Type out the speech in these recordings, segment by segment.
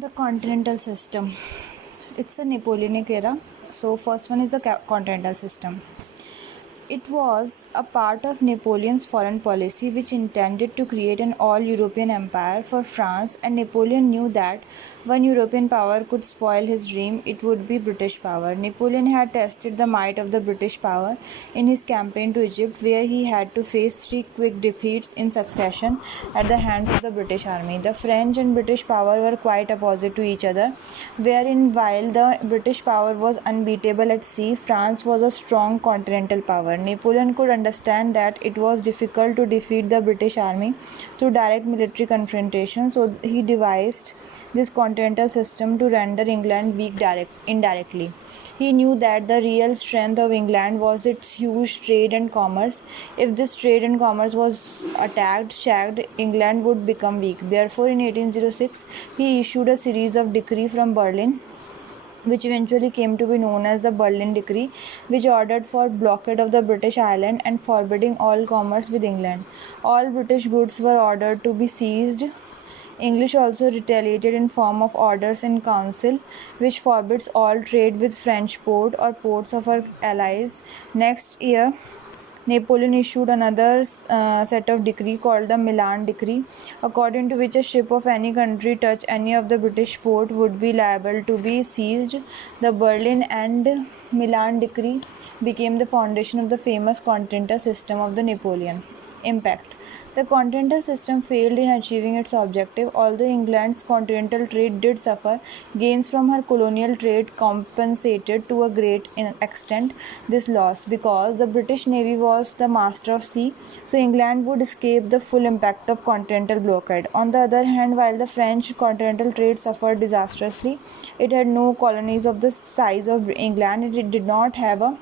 The continental system. It's a Napoleonic era. So first one is the continental system. It was a part of Napoleon's foreign policy, which intended to create an all-European empire for France, and Napoleon knew that one European power could spoil his dream. It would be British power. Napoleon had tested the might of the British power in his campaign to Egypt, where he had to face three quick defeats in succession at the hands of the British army. The French and British power were quite opposite to each other, wherein while the British power was unbeatable at sea, France was a strong continental power. Napoleon could understand that it was difficult to defeat the British army through direct military confrontation, so he devised this continental system to render England weak indirectly. He knew that the real strength of England was its huge trade and commerce. If this trade and commerce was sacked, England would become weak. Therefore, in 1806, he issued a series of decrees from Berlin, which eventually came to be known as the Berlin Decree, which ordered for blockade of the British island and forbidding all commerce with England. All British goods were ordered to be seized. English also retaliated in form of orders in council, which forbids all trade with French port or ports of our allies. Next year, Napoleon issued another set of decree called the Milan Decree, according to which a ship of any country touch any of the British port would be liable to be seized. The Berlin and Milan Decree became the foundation of the famous continental system of the Napoleon. Impact. The continental system failed in achieving its objective. Although England's continental trade did suffer, gains from her colonial trade compensated to a great extent this loss, because the British Navy was the master of sea, so England would escape the full impact of continental blockade. On the other hand, while the French continental trade suffered disastrously, it had no colonies of the size of England, and it did not have a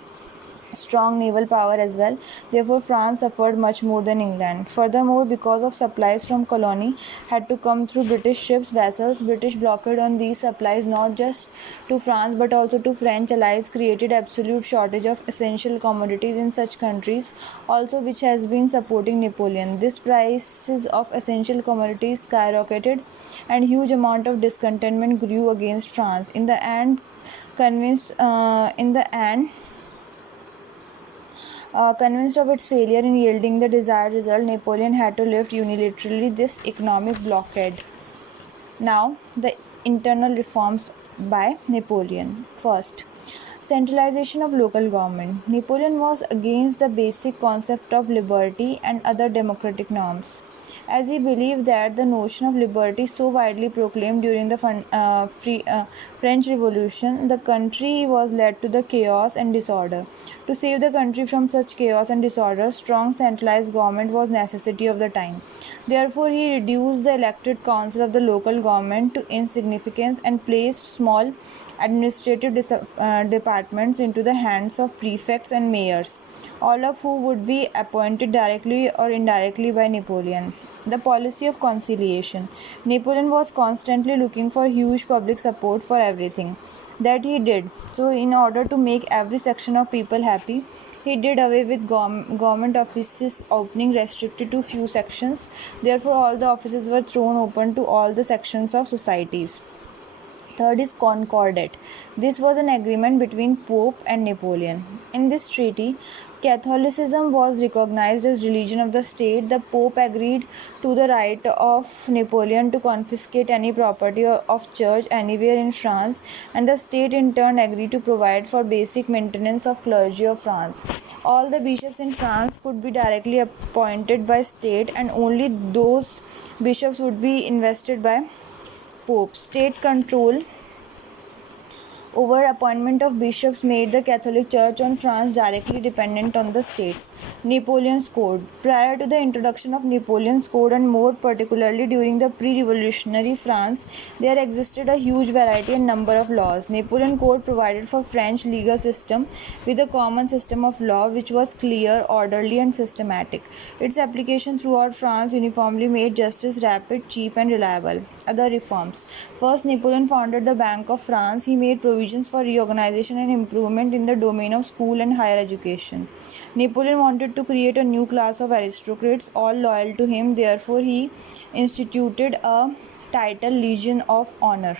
strong naval power as well. Therefore, France suffered much more than England. Furthermore, because of supplies from colony had to come through British ships, vessels, British blockade on these supplies not just to France but also to French allies created absolute shortage of essential commodities in such countries also, which has been supporting Napoleon. This prices of essential commodities skyrocketed and huge amount of discontentment grew against France. Convinced in the end convinced of its failure in yielding the desired result, Napoleon had to lift unilaterally this economic blockade. Now, the internal reforms by Napoleon. First, centralization of local government. Napoleon was against the basic concept of liberty and other democratic norms, as he believed that the notion of liberty so widely proclaimed during the French Revolution, the country was led to the chaos and disorder. To save the country from such chaos and disorder, strong centralized government was necessity of the time. Therefore, he reduced the elected council of the local government to insignificance and placed small administrative departments into the hands of prefects and mayors, all of who would be appointed directly or indirectly by Napoleon. The policy of conciliation. Napoleon was constantly looking for huge public support for everything that he did. So, in order to make every section of people happy, he did away with government offices opening restricted to few sections. Therefore, all the offices were thrown open to all the sections of societies. Third is Concordat. This was an agreement between Pope and Napoleon. In this treaty, Catholicism was recognized as religion of the state. The Pope agreed to the right of Napoleon to confiscate any property of church anywhere in France, and the state in turn agreed to provide for basic maintenance of clergy of France. All the bishops in France could be directly appointed by state, and only those bishops would be invested by Pope. State control over appointment of bishops made the Catholic Church on France directly dependent on the state. Napoleon's Code. Prior to the introduction of Napoleon's Code, and more particularly during the pre-revolutionary France, there existed a huge variety and number of laws. Napoleon Code provided for French legal system with a common system of law which was clear, orderly and systematic. Its application throughout France uniformly made justice rapid, cheap and reliable. Other reforms. First, Napoleon founded the Bank of France. He made provisions for reorganization and improvement in the domain of school and higher education. Napoleon wanted to create a new class of aristocrats, all loyal to him. Therefore, he instituted a title Legion of Honor.